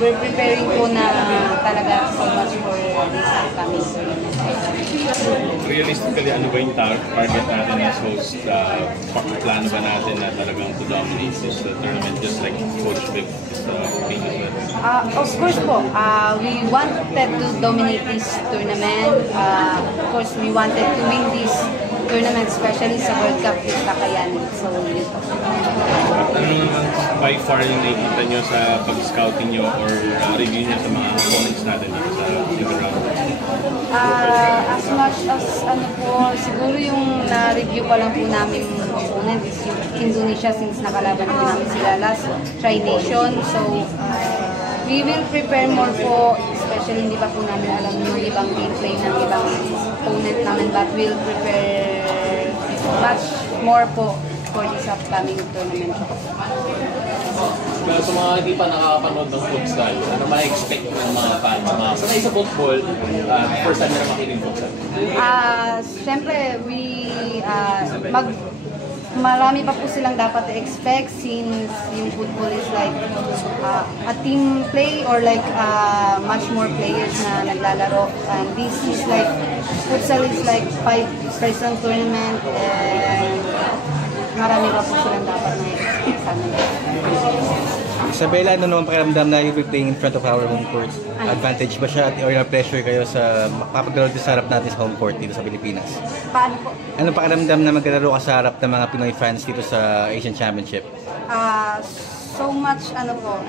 we're preparing po na talaga so much for this upcoming tournament. Realistically, ano ba yung target natin as host? Plano ba natin na talagang to dominate this tournament just like Coach Vic is saying as well? Of course po, we wanted to dominate this tournament. Of course, we wanted to win this tournament, especially sa World Cup with Kakayanin. So, yun po. Ano naman by far yung nakikita nyo sa pag-scouting nyo or review nyo sa mga opponents natin dito sa single round? As much as ano po, siguro yung na-review pa lang po namin yung opponent is yung Indonesia since nakalaban po namin sila last Tri-Nation. So, we will prepare more po, especially hindi pa po namin alam yung ibang gameplay ng ibang opponent namin, but we'll prepare much more po for this upcoming tournament. Pero sa mga hindi pa nakakapanood ng futsal, ano ma-expect ng mga fans? Sanay sa football, first time na makinig futsal. Siyempre, marami pa po silang dapat i-expect since yung football is like a team play or like much more players na naglalaro. And this is like, futsal is like 5-person tournament and marami pa po silang dapat na i-expect sa amin. Isabela, ano naman pakiramdam na you'll be playing in front of our home court? Advantage ba siya or na-pressure kayo sa makapaglaro sa harap natin sa home court dito sa Pilipinas? Paano po? Ano pakiramdam na maglalaro ka sa harap ng mga Pinoy fans dito sa Asian Championship? So much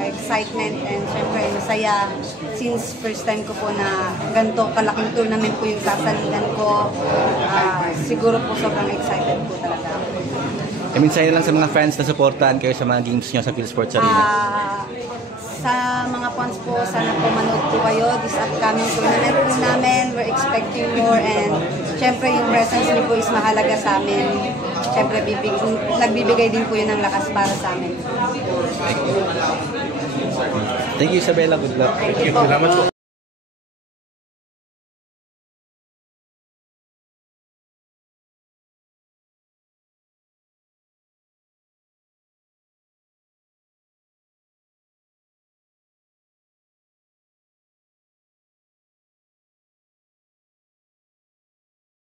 excitement and syempre masaya since first time ko po na ganito kalaking tournament po yung sasalihan ko. Siguro po sobrang excited po talaga. I mean, sa'yo lang sa mga fans na supportahan kayo sa mga games nyo sa PhilSports Arena. Sa mga fans po, sana po manood po kayo this upcoming tournament po namin. We're expecting more and syempre yung presence niyo po is mahalaga sa amin. Syempre nagbibigay din po yun ng lakas para sa amin. Thank you, Isabela. Good luck. Thank you. Salamat po.